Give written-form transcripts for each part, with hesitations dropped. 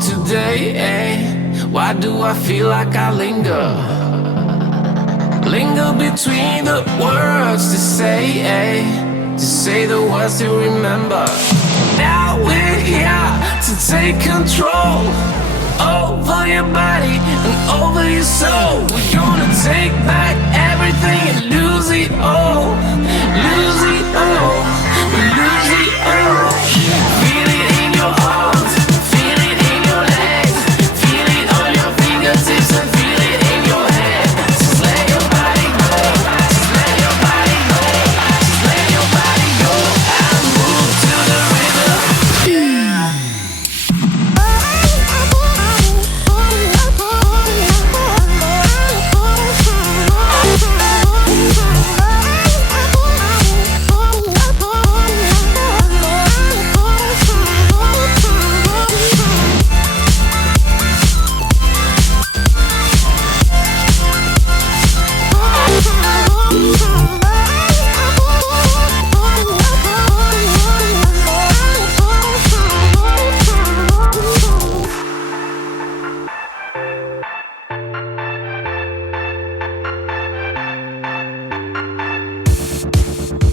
today, eh? Why do I feel like I linger? Linger between the words to say, eh? To say the words to remember. Now we're here to take control over your body and over your soul. We're gonna take back everything and lose it all. Lose it all. Lose it all. Feel it in your arms, feel it in your legs, feel it on your fingertips and feel it in your head. Just let your body go, just let your body go, just let your body go and move to the rhythm.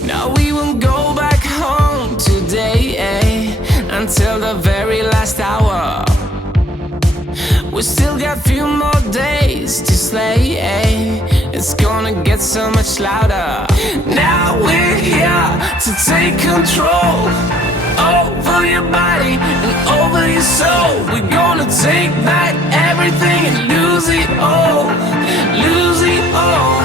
Now we won't go back home today, eh? Until the very last hour. We still got few more days to slay, eh? It's gonna get so much louder. Now we're here to take control over your body and over your soul. We're gonna take back everything and lose it all. Lose it all.